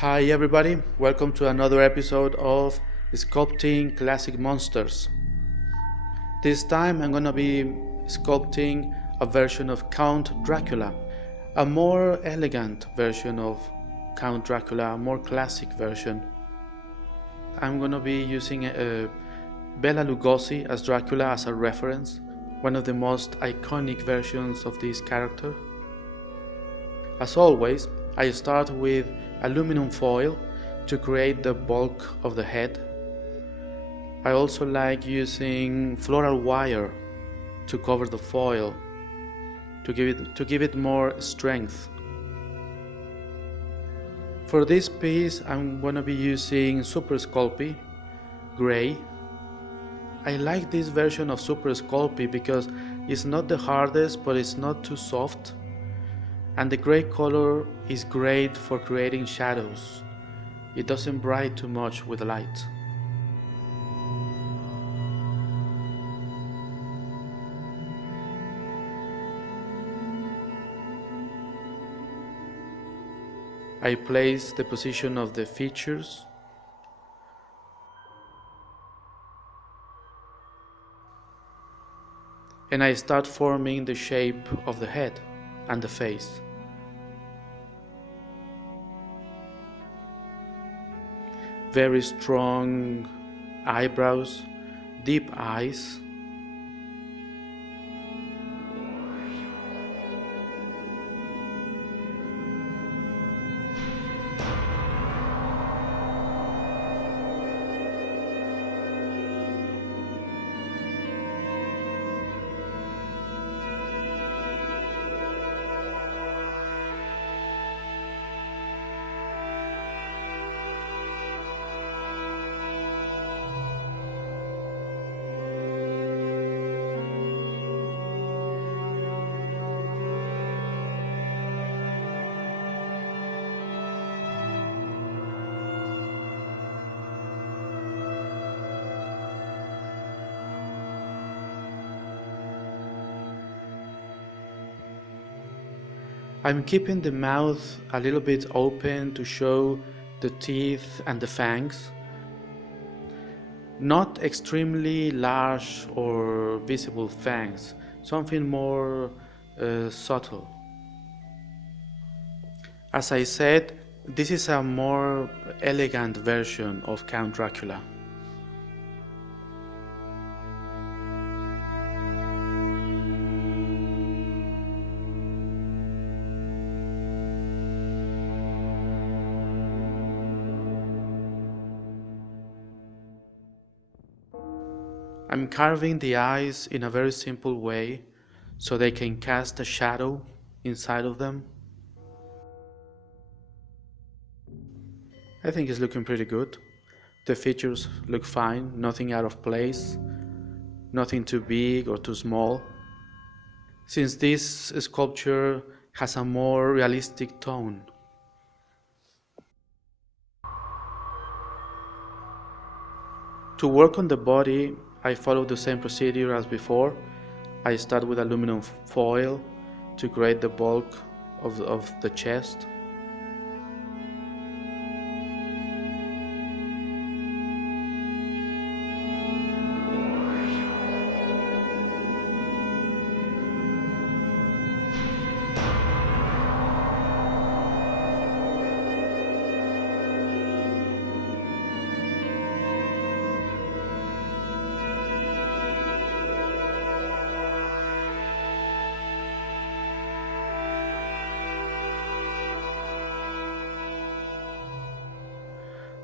Hi everybody, welcome to another episode of Sculpting Classic Monsters. This time I'm gonna be sculpting a version of Count Dracula, a more elegant version of Count Dracula, a more classic version. I'm gonna be using Bela Lugosi as Dracula as a reference, one of the most iconic versions of this character. As always, I start with aluminum foil to create the bulk of the head. I also like using floral wire to cover the foil to give it more strength. For this piece I'm gonna be using Super Sculpey gray. I like this version of Super Sculpey because it's not the hardest, but it's not too soft. And the gray color is great for creating shadows. It doesn't bright too much with the light. I place the position of the features. And I start forming the shape of the head and the face. Very strong eyebrows, deep eyes. I'm keeping the mouth a little bit open to show the teeth and the fangs. Not extremely large or visible fangs, something more subtle. As I said, this is a more elegant version of Count Dracula. I'm carving the eyes in a very simple way so they can cast a shadow inside of them. I think it's looking pretty good. The features look fine, nothing out of place, nothing too big or too small. Since this sculpture has a more realistic tone. To work on the body, I follow the same procedure as before. I start with aluminum foil to create the bulk of the chest.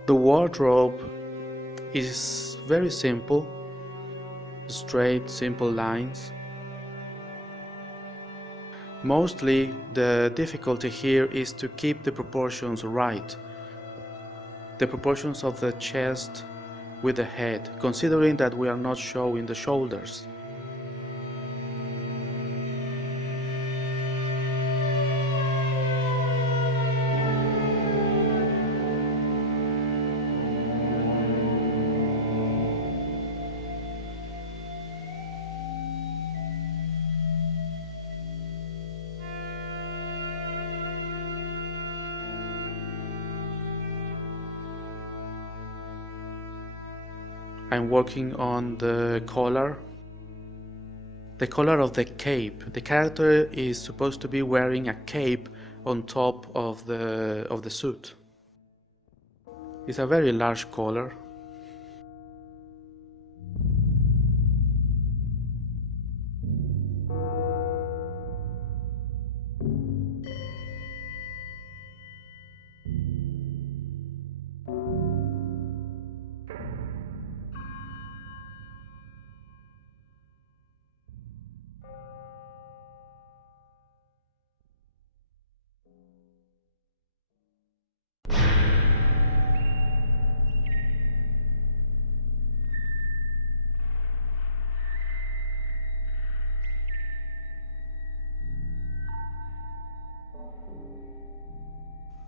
The wardrobe is very simple, straight, simple lines. Mostly the difficulty here is to keep the proportions right. The proportions of the chest with the head, considering that we are not showing the shoulders. I'm working on the collar. The collar of the cape. The character is supposed to be wearing a cape on top of the suit. It's a very large collar.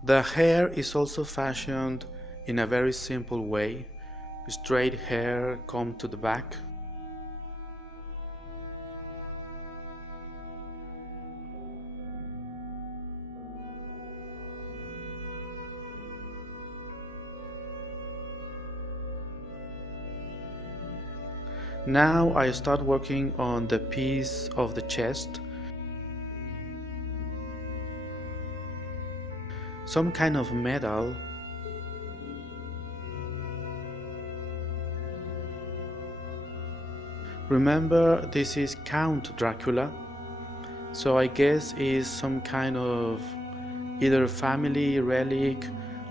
The hair is also fashioned in a very simple way. Straight hair combed to the back. Now I start working on the piece of the chest. Some kind of metal. Remember, this is Count Dracula, so I guess is some kind of either family relic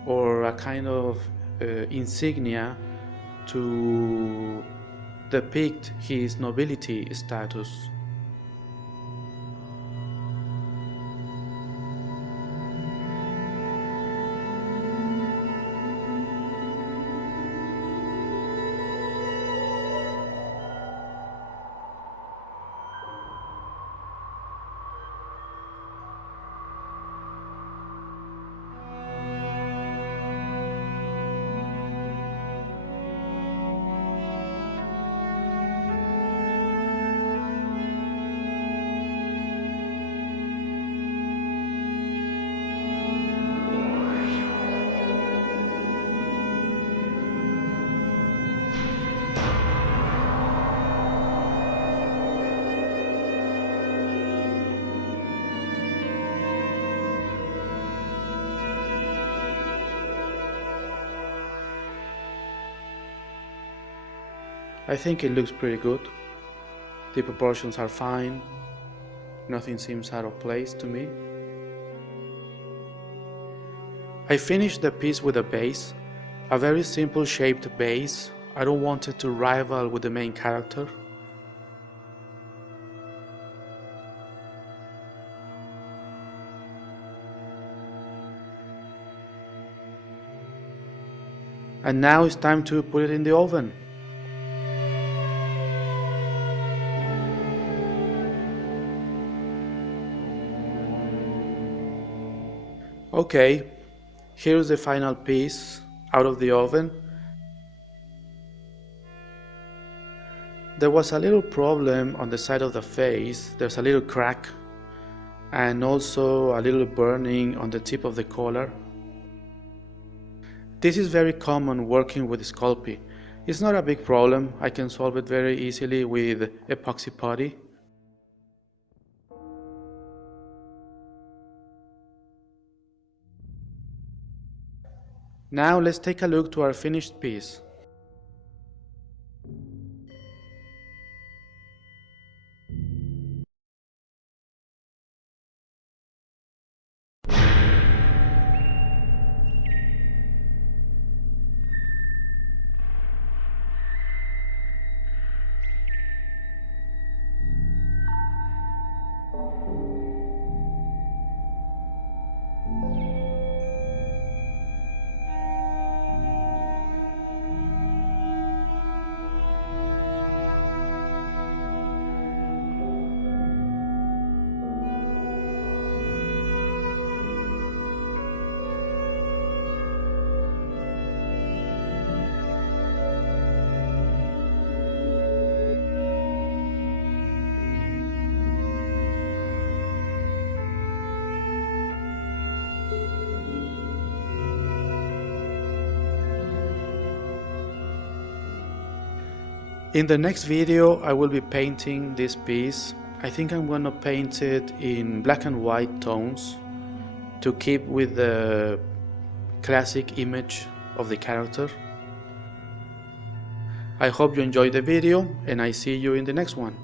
or a kind of insignia to depict his nobility status. I think it looks pretty good. The proportions are fine. Nothing seems out of place to me. I finished the piece with a base, a very simple shaped base. I don't want it to rival with the main character. And now it's time to put it in the oven. Okay, here's the final piece out of the oven. There was a little problem on the side of the face. There's a little crack and also a little burning on the tip of the collar. This is very common working with Sculpey. It's not a big problem. I can solve it very easily with epoxy putty. Now let's take a look to our finished piece. In the next video I will be painting this piece. I think I'm gonna paint it in black and white tones to keep with the classic image of the character. I hope you enjoyed the video and I see you in the next one.